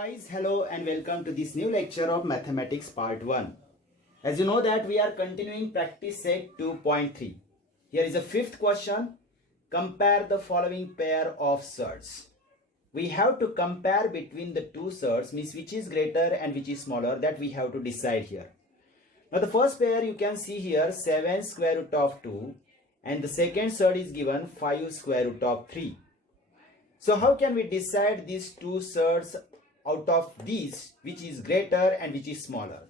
guys, hello and welcome to this new lecture of mathematics part 1. As you know that we are continuing practice set 2.3. Here is a fifth question. Compare the following pair of surds. We have to compare between the two surds, means which is greater and which is smaller, that we have to decide here. Now the first pair you can see here 7 square root of 2 and the second surd is given 5 square root of 3. So how can we decide these two surds out of these, which is greater and which is smaller?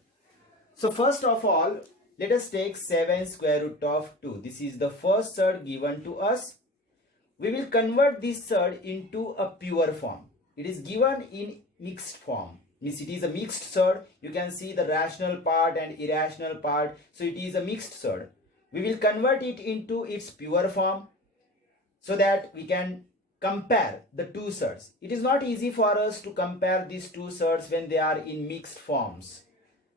So first of all, let us take 7 square root of 2. This is the first surd given to us. We will convert this surd into a pure form. It is given in mixed form. Means it is a mixed surd. You can see the rational part and irrational part. So it is a mixed surd. We will convert it into its pure form so that we can compare the two surds. It is not easy for us to compare these two surds when they are in mixed forms.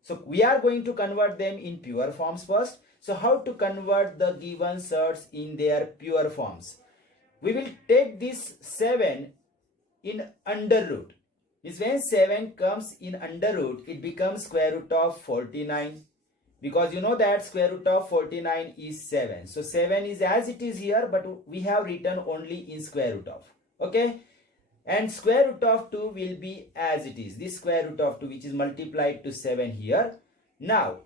So we are going to convert them in pure forms first. So how to convert the given surds in their pure forms? We will take this 7 in under root. Means when 7 comes in under root, it becomes square root of 49. Because you know that square root of 49 is 7. So 7 is as it is here, but we have written only in square root of. Okay. And square root of 2 will be as it is. This square root of 2 which is multiplied to 7 here. Now,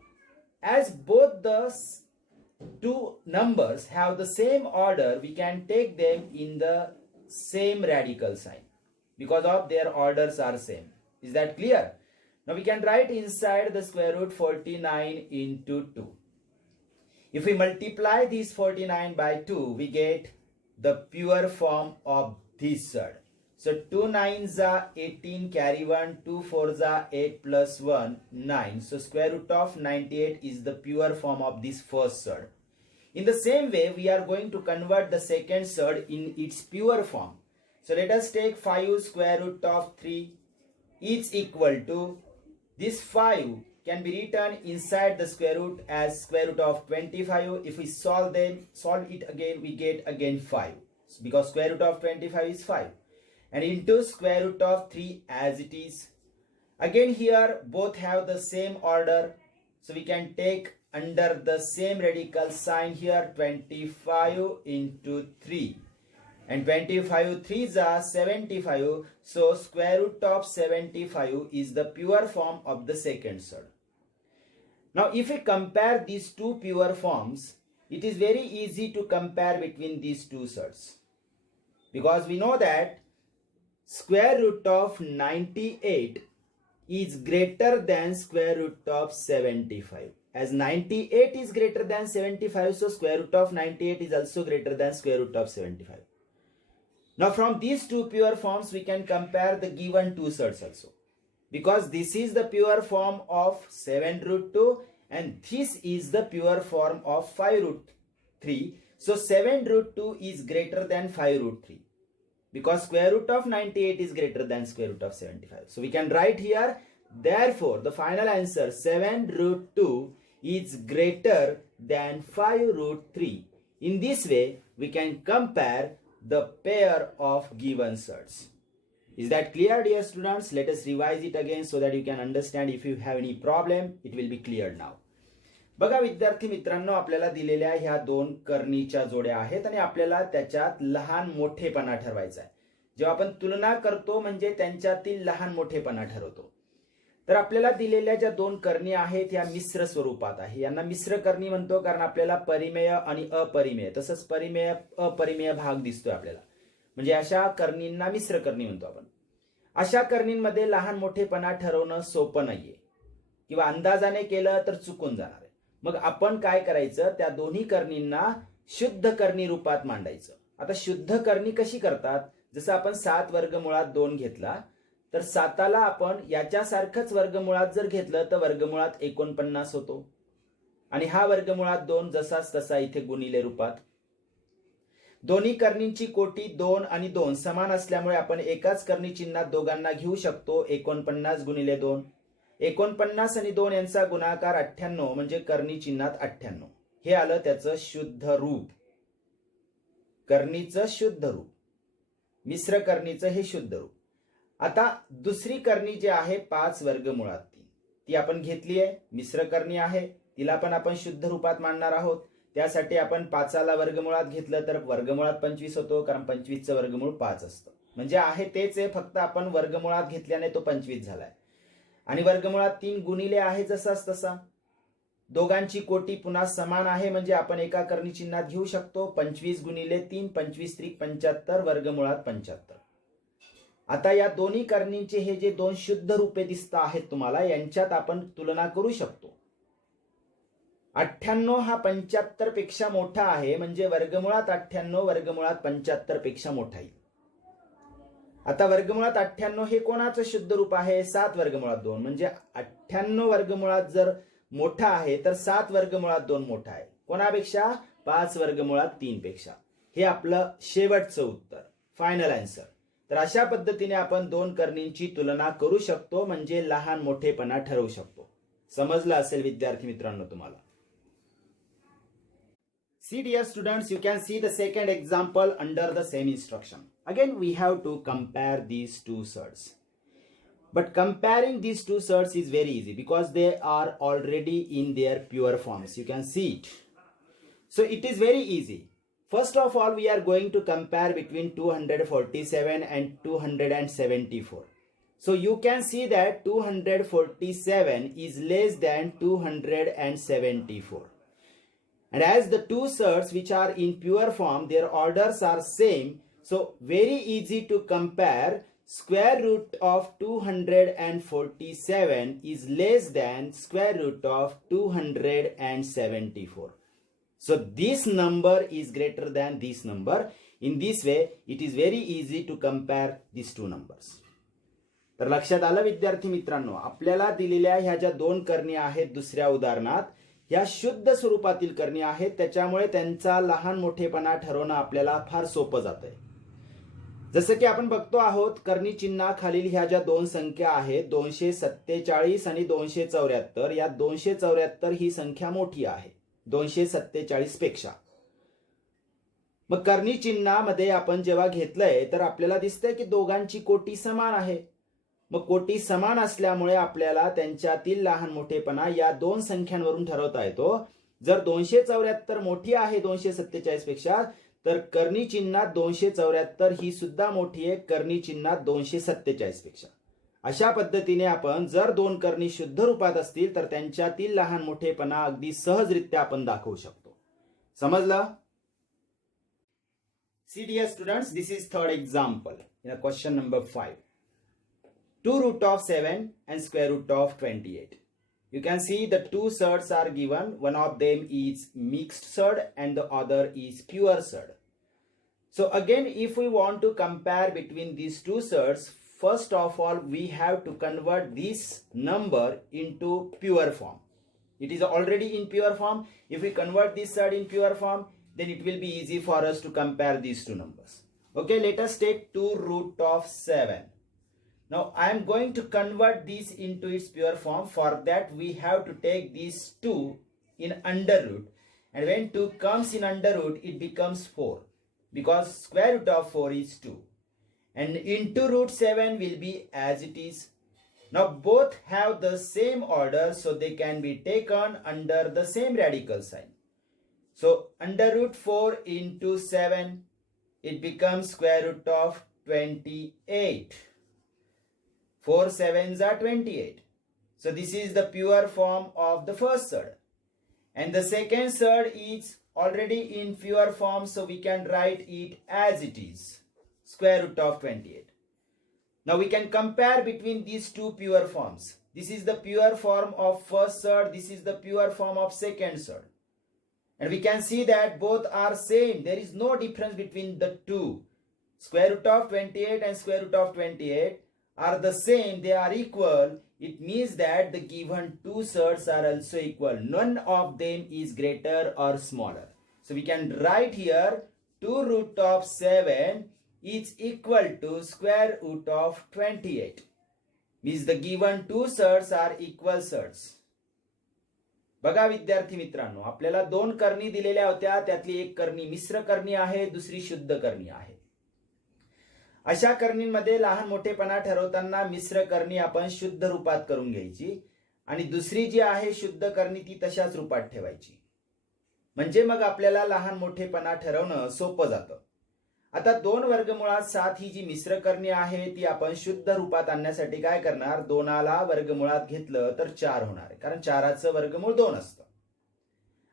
as both the two numbers have the same order, we can take them in the same radical sign. Because of their orders are same. Is that clear? Now we can write inside the square root 49 into 2. If we multiply this 49 by 2, we get the pure form of this surd. So 2 9s are 18, carry 1, 2 4s are 8 plus 1, 9. So square root of 98 is the pure form of this first surd. In the same way, we are going to convert the second surd in its pure form. So let us take 5 square root of 3 is equal to, this 5 can be written inside the square root as square root of 25. If we solve it again, we get again 5. So because square root of 25 is 5. And into square root of 3 as it is. Again here both have the same order. So we can take under the same radical sign here 25 into 3. And 25 3s are 75. So square root of 75 is the pure form of the second surd. Now if we compare these two pure forms, it is very easy to compare between these two surds. Because we know that square root of 98 is greater than square root of 75. As 98 is greater than 75, so square root of 98 is also greater than square root of 75. Now from these two pure forms we can compare the given two surds also. Because this is the pure form of 7 root 2 and this is the pure form of 5 root 3. So 7 root 2 is greater than 5 root 3. Because square root of 98 is greater than square root of 75. So we can write here, therefore the final answer 7 root 2 is greater than 5 root 3. In this way we can compare the pair of given surds. Is that clear, dear students? Let us revise it again so that you can understand. If you have any problem, it will be clear now. बघा विद्यार्थी मित्रांनो, आपल्याला दिलेल्या ह्या दोन कर्णीच्या जोड्या आहेत आणि आपल्याला त्याच्यात लहान मोठेपणा ठरवायचा आहे. जेव्हा आपण तुलना करतो म्हणजे त्यांच्यातील लहान मोठेपणा ठरवतो. तर आपल्याला दिलेल्या ज्या दोन कर्णी आहेत ह्या मिश्र स्वरूपात आहे. यांना मिश्र कर्णी म्हणतो कारण आपल्याला परिमेय आणि अपरिमेय तसंच परिमेय अपरिमेय भाग दिसतोय आपल्याला. म्हणजे अशा कर्णींना मिश्र कर्णी म्हणतो आपण. अशा कर्णींमध्ये लहान मोठेपणा ठरवणं सोपं नाहीये किंवा अंदाजाने केलं तर चुकून जाणार आहे. मग आपण काय करायचं, त्या दोन्ही कर्णींना शुद्ध कर्णी रूपात मांडायचं. आता शुद्ध कर्णी कशी करतात, जसं आपण 7 वर्गमुळात 2 घेतला तर 7ला आपण याच्यासारखंच वर्गमुळात जर घेतलं तर वर्गमुळात 49 होतो. आणि हा वर्गमुळात 2 जसाच तसा इथे गुणिले रूपात. दोन्ही कर्णींची कोटी 2 आणि 2 समान असल्यामुळे आपण एकाच कर्णी चिन्हात दोघांना घेऊ शकतो. 49 गुणिले 2. 49 आणि 2 यांचा गुणाकार 98 म्हणजे कर्णी चिन्हात 98. हे आलं त्याचं शुद्ध रूप. कर्णीचं शुद्ध रूप. मिश्र कर्णीचं हे शुद्ध रूप. आता दुसरी करणी जी आहे 5 वर्गमुळात 3 ती आपण घेतली आहे, मिश्र करणी आहे, तिला पण आपण शुद्ध रूपात मांडणार आहोत. त्यासाठी आपण 5ला वर्गमुळात घेतलं तर वर्गमुळात 25 होतो, कारण 25चं वर्गमूळ 5 असतं. म्हणजे आहे तेच आहे, फक्त आपण वर्गमुळात घेतल्याने तो 25 झालाय. आणि वर्गमुळात 3 गुणिले आहे जसाच तसा. दोघांची कोटी पुन्हा समान आहे, म्हणजे आपण एका करणी चिन्हात घेऊ शकतो. 25 गुणिले 3, 25 त्रिक 75, वर्गमुळात 75. आता या दोन्ही करणींचे हे जे दोन शुद्ध रूपे दिसत आहेत तुम्हाला, यांच्यात आपण तुलना करू शकतो. 98 हा 75 पेक्षा मोठा आहे, म्हणजे वर्गमुळात 98 वर्गमुळात 75 पेक्षा मोठा येईल. आता वर्गमुळात 98 हे कोणाचं शुद्ध रूप आहे? 7 वर्गमुळात 2. म्हणजे 98 वर्गमुळात जर मोठा आहे तर 7 वर्गमुळात 2 मोठा आहे. कोणापेक्षा? 5 वर्गमुळात 3 पेक्षा. हे आपलं शेवटचं उत्तर, फायनल आन्सर. तर अशा पद्धतीने आपण दोन करणींची तुलना करू शकतो, म्हणजे लहान मोठेपणा ठरवू शकतो. समजलं असेल विद्यार्थी मित्रांनो तुम्हाला. See dear students, you can see the second example under the same instruction. Again we have to compare these two surds. But comparing these two surds is very easy because they are already in their pure forms. You can see it. So it is very easy. First of all, we are going to compare between 247 and 274. So you can see that 247 is less than 274. And as the two surds which are in pure form, their orders are same. So very easy to compare. Square root of 247 is less than square root of 274. So this number is greater than this number. In this way, it is very easy to compare these two numbers. तर लक्षात आलं विद्यार्थी मित्रांनो, आपल्याला दिलेल्या ह्या ज्या दोन करणी आहेत दुसऱ्या उदाहरणात, ह्या शुद्ध स्वरूपातील करणी आहेत, त्याच्यामुळे त्यांचा लहान मोठेपणा ठरवणं आपल्याला फार सोपं जातंय. जसं की आपण बघतो आहोत, करणी चिन्हाखालील ह्या ज्या दोन संख्या आहेत 247 आणि 274, या 274 ही संख्या मोठी आहे 247 पेक्षा. मग करणी चिन्हामध्ये आपण जेव्हा घेतलंय तर आपल्याला दिसतंय की दोघांची कोटी समान आहे. मग कोटी समान असल्यामुळे आपल्याला त्यांच्यातील लहान मोठेपणा या दोन संख्यांवरून ठरवता येतो. जर 274 मोठी आहे 247 पेक्षा, तर करणी चिन्हात 274 ही सुद्धा मोठी आहे करणी चिन्हात 247 पेक्षा. अशा पद्धतीने आपण जर दोन करणी शुद्ध रूपात असतील तर त्यांच्यातील लहान मोठेपणा अगदी सहजरित्या आपण दाखवू शकतो. समजलं? See dear students, this is third example in a question number 5. 2 root of 7 and square root of 28. You can see the two surds are given. One of them is mixed surd and the other is pure surd. So again, if we want to compare between these two surds, first of all we have to convert this number into pure form. It is already in pure form. If we convert this surd in pure form, then it will be easy for us to compare these two numbers. Okay, let us take 2 root of 7. Now I am going to convert this into its pure form. For that we have to take these 2 in under root, and when 2 comes in under root it becomes 4, because square root of 4 is 2, and into root 7 will be as it is. Now both have the same order, so they can be taken under the same radical sign. So under root 4 into 7, it becomes square root of 28. 4 7s are 28. So this is the pure form of the first surd. And the second surd is already in pure form, so we can write it as it is, square root of 28. Now we can compare between these two pure forms. This is the pure form of first surd, this is the pure form of second surd. And we can see that both are same. There is no difference between the two. Square root of 28 and square root of 28 are the same, they are equal. It means that the given two surds are also equal. None of them is greater or smaller. So we can write here 2 root of 7 is equal to square root of 28. Means the given two surds are equal surds. बघा विद्यार्थी मित्रांनो, आपल्याला दोन करणी दिलेल्या होत्या, त्यातली एक करणी मिश्र करणी आहे, दुसरी शुद्ध करणी आहे. अशा करणींमध्ये लहान मोठेपणा ठरवताना मिश्र करणी आपण शुद्ध रूपात करून घ्यायची आणि दुसरी जी आहे शुद्ध करणी ती तशाच रूपात ठेवायची. म्हणजे मग आपल्याला लहान मोठेपणा ठरवणं सोपं जातं. आता 2 वर्गमुळात 7 ही जी मिश्र करणी आहे ती आपण शुद्ध रूपात आणण्यासाठी काय करणार, 2ला वर्गमुळात घेतलं तर 4 होणार आहे, कारण 4चं वर्गमूळ 2 असतं.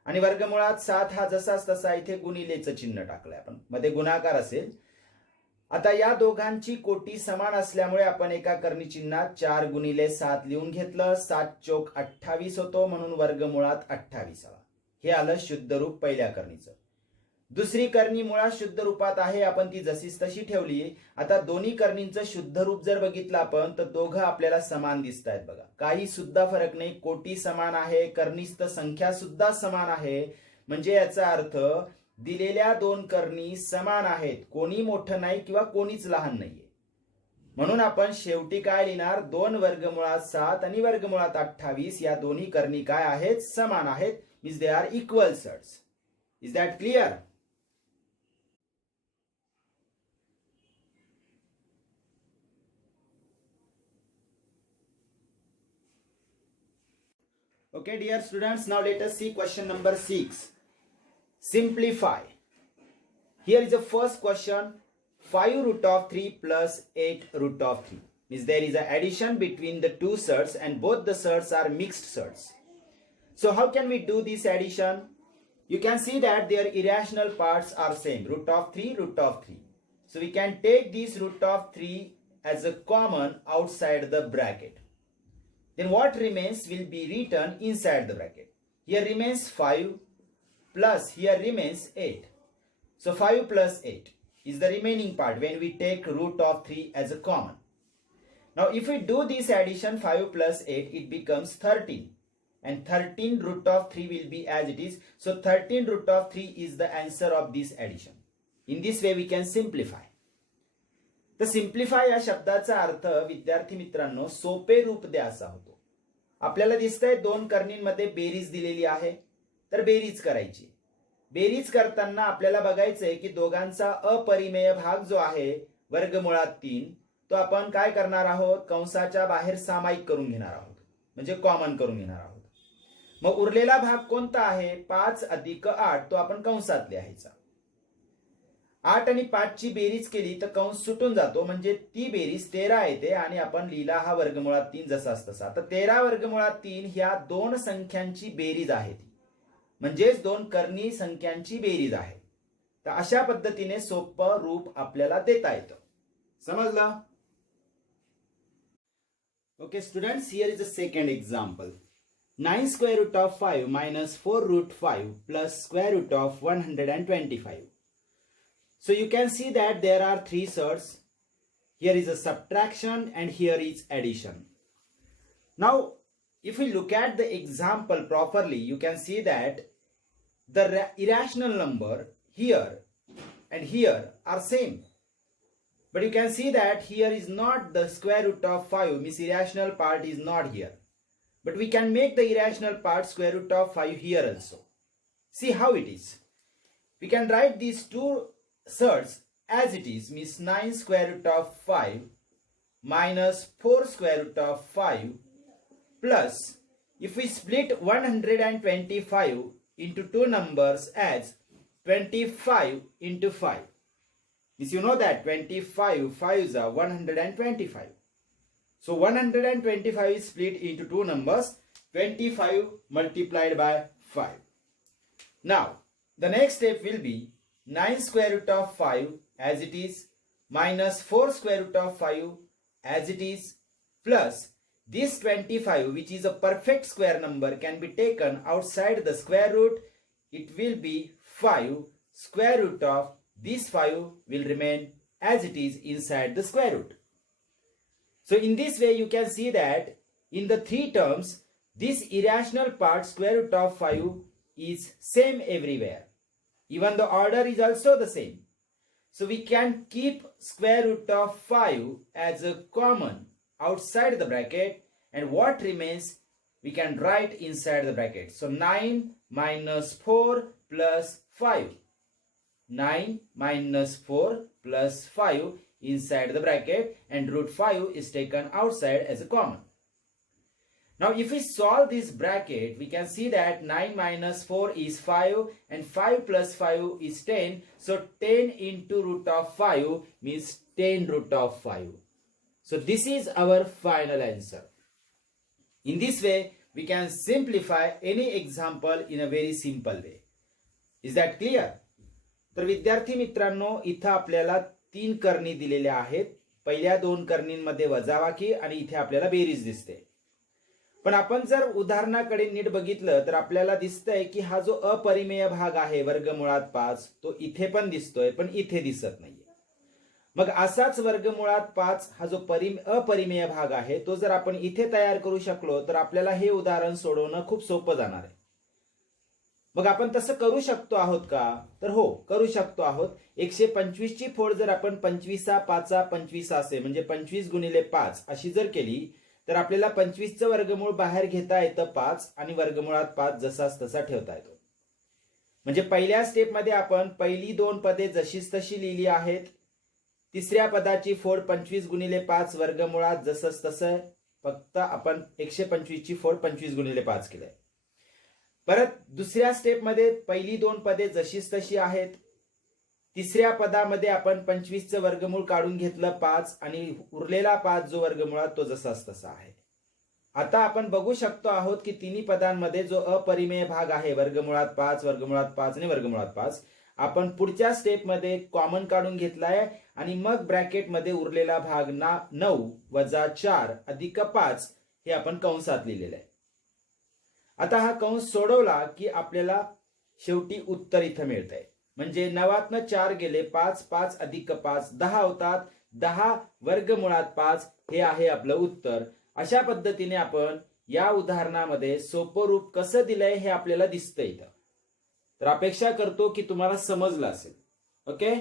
आणि वर्गमुळात 7 हा जसाच तसा इथे गुणिलेचं चिन्ह टाकलंय आपण, मध्ये गुणाकार असेल. आता या दोघांची कोटी समान असल्यामुळे आपण एका करणी चिन्हात 4 गुणिले 7 लिहून घेतलं. 7 चोक 28 होतो, म्हणून वर्गमुळात 28 आला. हे आलं शुद्ध रूप पहिल्या करणीचं. दुसरी करणी मुळात शुद्ध रूपात आहे, आपण ती जशीच तशी ठेवली. आता दोन्ही करणींचं शुद्ध रूप जर बघितलं आपण तर दोघं आपल्याला समान दिसत आहेत बघा, काही सुद्धा फरक नाही. कोटी समान आहे, करणीस्थ संख्या सुद्धा समान आहे. म्हणजे याचा अर्थ दिलेल्या 2 करणी समान आहेत, कोणी मोठं नाही किंवा कोणीच लहान नाहीये. म्हणून आपण शेवटी काय लिहिणार, 2 वर्गमुळात 7 आणि वर्गमुळात 28 या दोन्ही करणी काय आहेत, समान आहेत. Means they are equal sets. Is that clear? Okay, dear students, now let us see question number 6. Simplify. Here is the first question. 5 root of 3 plus 8 root of 3. Means there is an addition between the two surds and both the surds are mixed surds. So how can we do this addition? You can see that their irrational parts are same. Root of 3, root of 3. So we can take this root of 3 as a common outside the bracket. Then what remains will be written inside the bracket. Here remains 5 plus here remains 8. So 5 plus 8 is the remaining part when we take root of 3 as a common. Now if we do this addition 5 plus 8 it becomes 13. And 13 root of 3 will be as it is. So 13 root of 3 is the answer of this addition. In this way we can simplify. तर simplify या शब्दाचा अर्थ विद्यार्थी मित्रांनो सोपे रूप द्या असा होतो. आपल्याला दिसतंय 2 करणींमध्ये बेरीज दिलेली आहे, तर बेरीज करायची. बेरीज करताना आपल्याला बघायचंय की दोघांचा अपरिमेय भाग जो आहे वर्गमुळात 3 तो आपण काय करणार आहोत, कंसाच्या बाहेर सामायिक करून घेणार आहोत, म्हणजे कॉमन करून घेणार आहोत. मग उरलेला भाग कोणता आहे, 5 अधिक 8 तो आपण कंसात लिहायचा. 8 आणि 5 ची बेरीज केली तर कंस सुटून जातो, म्हणजे ती बेरीज 13 येते आणि आपण लिहिला हा वर्गमुळात 3 जसाच तसा. तर 13 वर्गमुळात 3 ह्या 2 संख्यांची बेरीज आहे, ती म्हणजेच 2 कर्णी संख्यांची बेरीज आहे. तर अशा पद्धतीने सोपं रूप आपल्याला देता येतं. समजलं? Okay students, here is a second example. 9 square root of 5 minus 4 root 5 plus square root of 125. So you can see that there are 3 surds. Here is a subtraction and here is addition. Now if we look at the example properly, you can see that the irrational number here and here are same. But you can see that here is not the square root of 5, means irrational part is not here. But we can make the irrational part square root of 5 here also. See how it is. We can write these two surds as it is, means 9 square root of 5 minus 4 square root of 5 plus, if we split 125 into two numbers as 25 into 5. Means you know that 25 5s are 125. So 125 is split into two numbers, 25 multiplied by 5. Now the next step will be 9 square root of 5 as it is minus 4 square root of 5 as it is plus this 25, which is a perfect square number, can be taken outside the square root. It will be 5 square root of this 5 will remain as it is inside the square root. So in this way you can see that in the 3 terms this irrational part square root of 5 is same everywhere. Even the order is also the same. So we can keep square root of 5 as a common outside the bracket, and what remains we can write inside the bracket. So 9 minus 4 plus 5. 9 minus 4 plus 5 inside the bracket and root 5 is taken outside as a common. Now if we solve this bracket, we can see that 9 minus 4 is 5 and 5 plus 5 is 10. So 10 into root of 5 means 10 root of 5. So this is our final answer. In this way, we can simplify any example in a very simple way. Is that clear? तर विद्यार्थी मित्रांनो, इथं आपल्याला 3 करणी दिलेल्या आहेत. पहिल्या 2 करणींमध्ये वजाबाकी आणि इथे आपल्याला बेरीज दिसते. पण आपण जर उदाहरणाकडे नीट बघितलं तर आपल्याला दिसतंय की हा जो अपरिमेय भाग आहे वर्गमुळात 5 तो इथे पण दिसतोय पण इथे दिसत नाहीये. मग असाच वर्गमुळात 5 हा जो अपरिमेय भाग आहे तो जर आपण इथे तयार करू शकलो तर आपल्याला हे उदाहरण सोडवणं खूप सोपं जाणार आहे. मग आपण तसं करू शकतो आहोत का? तर हो, करू शकतो आहोत. 125 ची फोड जर आपण 25 5 25 असे म्हणजे 25 गुणिले 5 अशी जर केली तर आपल्याला 25 चं वर्गमूळ बाहेर घेता येतं 5 आणि वर्गमुळात 5 जसाच तसा ठेवता येतो. म्हणजे पहिल्या स्टेप मध्ये आपण पहिली 2 पदे जशीच तशी लिहिली आहेत. तिसऱ्या पदाची फोड 25 गुणिले 5 वर्गमुळात जसंच तसं, फक्त आपण 125 ची फोड 25 गुणिले 5 केलंय. परत दुसऱ्या स्टेप मध्ये पहिली 2 पदे जशीच तशी आहेत. तिसऱ्या पदामध्ये आपण 25 चं वर्गमूळ काढून घेतलं 5 आणि उरलेला 5 जो वर्गमुळात तो जसाच तसा आहे. आता आपण बघू शकतो आहोत की तिन्ही पदांमध्ये जो अपरिमेय भाग आहे वर्गमुळात 5 वर्गमुळात 5 आणि वर्गमुळात 5 आपण पुढच्या स्टेप मध्ये कॉमन काढून घेतलाय आणि मग ब्रॅकेट मध्ये उरलेला भाग 9 वजा 4 अधिक 5 हे आपण कंसात लिहिलेलं आहे. आता हा कंस सोडवला की आपल्याला शेवटी उत्तर इथं मिळतंय. म्हणजे 9तनं 4 गेले 5 5 अधिक 5 10 होतात. 10 वर्गमुळात 5 हे आहे आपलं उत्तर. अशा पद्धतीने आपण या उदाहरणामध्ये सोपं रूप कसं दिलंय हे आपल्याला दिसतंय इथं. तर अपेक्षा करतो की तुम्हाला समजलं असेल. Okay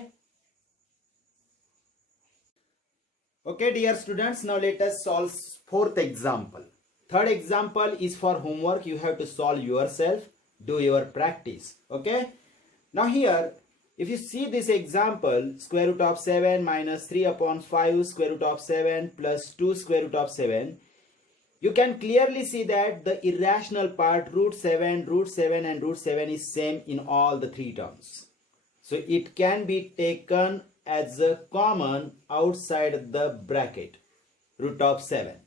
okay dear students, now let us solve 4th example. 3rd example is for homework. You have to solve yourself, do your practice. Okay, now here if you see this example, square root of 7 minus 3 upon 5 square root of 7 plus 2 square root of 7, you can clearly see that the irrational part root 7 and root 7 is same in all the 3 terms. So it can be taken as a common outside the bracket, root of 7.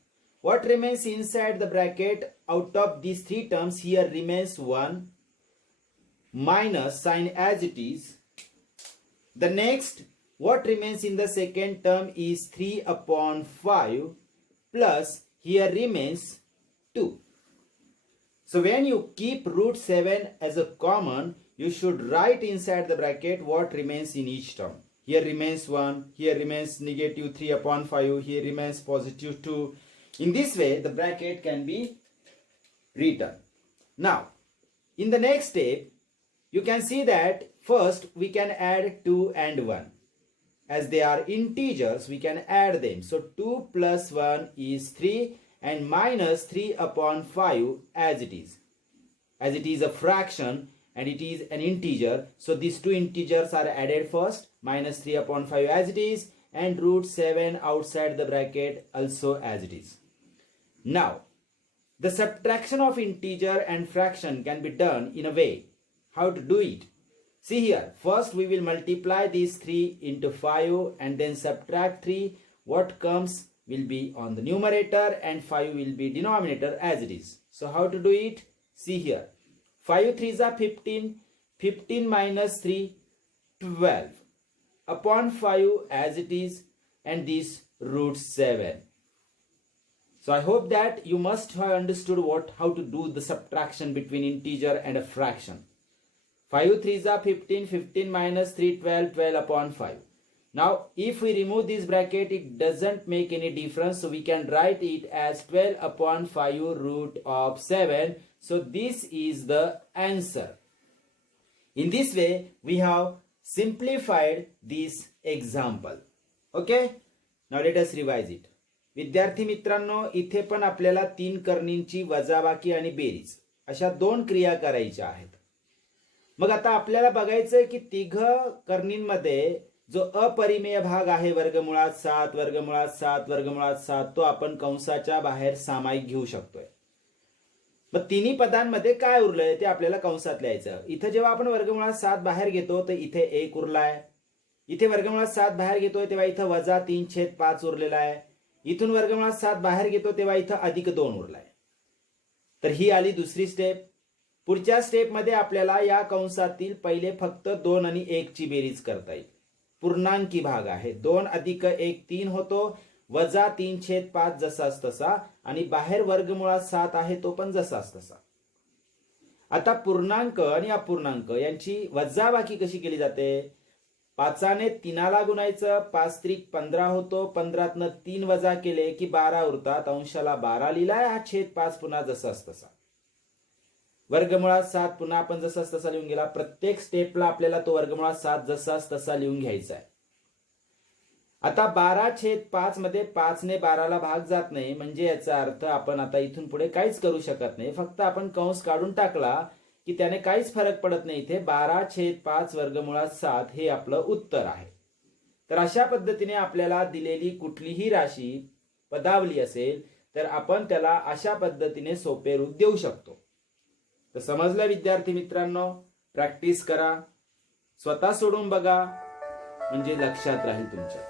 What remains inside the bracket out of these 3 terms? Here remains 1 minus sign as it is. The next, what remains in the second term is 3 upon 5 plus here remains 2. So when you keep root 7 as a common, you should write inside the bracket what remains in each term. Here remains 1, here remains negative 3 upon 5, here remains positive 2. In this way, the bracket can be written. Now, in the next step, you can see that first we can add 2 and 1. As they are integers, we can add them. So 2 plus 1 is 3 and minus 3 upon 5 as it is. As it is a fraction and it is an integer, so these 2 integers are added first, minus 3 upon 5 as it is, and root 7 outside the bracket also as it is. Now, the subtraction of integer and fraction can be done in a way. How to do it? See here, first we will multiply these 3 into 5 and then subtract 3. What comes will be on the numerator and 5 will be denominator as it is. So how to do it? See here. 5 3s are 15. 15 minus 3, 12. Upon 5 as it is, and this root 7. So I hope that you must have understood how to do the subtraction between integer and a fraction. 5 3s are 15. 15 minus 3, 12. 12 upon 5. Now if we remove this bracket, it doesn't make any difference. So we can write it as 12 upon 5 root of 7. So this is the answer. In this way, we have simplified this example. Okay? Now let us revise it. विद्यार्थी मित्रांनो, इथे पण आपल्याला 3 करणींची वजाबाकी आणि berries अशा 2 क्रिया करायच्या आहेत. मग आता आपल्याला बघायचंय की तिघ करणींमध्ये जो अपरिमेय भाग आहे वर्गमुळात 7 वर्गमुळात 7 वर्गमुळात 7 तो आपण कंसाच्या बाहेर सामायिक घेऊ शकतोय. मग तिन्ही पदांमध्ये काय उरलंय ते आपल्याला कंसात लिहायचं. इथं जेव्हा आपण वर्गमुळात 7 बाहेर घेतो तर इथे 1 उरलाय. इथे वर्गमुळात 7 बाहेर घेतोय तेव्हा इथं वजा 3/5 उरलेला आहे. इथून वर्गमुळात 7 बाहेर घेतो तेव्हा इथं अधिक 2 उरलाय. तर ही आली दुसरी स्टेप. पुढच्या स्टेपमध्ये आपल्याला या कंसातील पहिले फक्त 2 आणि 1 ची बेरीज करता येईल. पूर्णांकी भाग आहे. 2 अधिक 1 3 होतो, वजा 3/5 जसाच तसा, आणि बाहेर वर्गमुळात 7 आहे तो पण जसाच तसा. आता पूर्णांक आणि अपूर्णांक यांची वजाबाकी कशी केली जाते. 5ने 3ला गुणायचं, 5 त्रिक 15 होतो, 15तनं 3 वजा केले की 12 उरतात. अंशाला 12 लिहिलाय, हा छेद 5 पुन्हा जसाच तसा. वर्गमुळात 7 पुन्हा आपण जसाच तसा लिहून गेला. प्रत्येक स्टेपला आपल्याला तो वर्गमुळात 7 जसाच तसा लिहून घ्यायचा आहे. आता 12/5 मध्ये 5ने 12ला भाग जात नाही, म्हणजे याचा अर्थ आपण आता इथून पुढे काहीच करू शकत नाही. फक्त आपण कंस काढून टाकला की त्याने काहीच फरक पडत नाही. इथे 12/5 वर्गमुळात 7 हे आपलं उत्तर आहे. तर अशा पद्धतीने आपल्याला दिलेली कुठलीही राशी पदावली असेल तर आपण त्याला अशा पद्धतीने सोपे रूप देऊ शकतो. तर समजलं विद्यार्थी मित्रांनो. प्रॅक्टिस करा, स्वतः सोडून बघा, म्हणजे लक्षात राहील तुमच्या.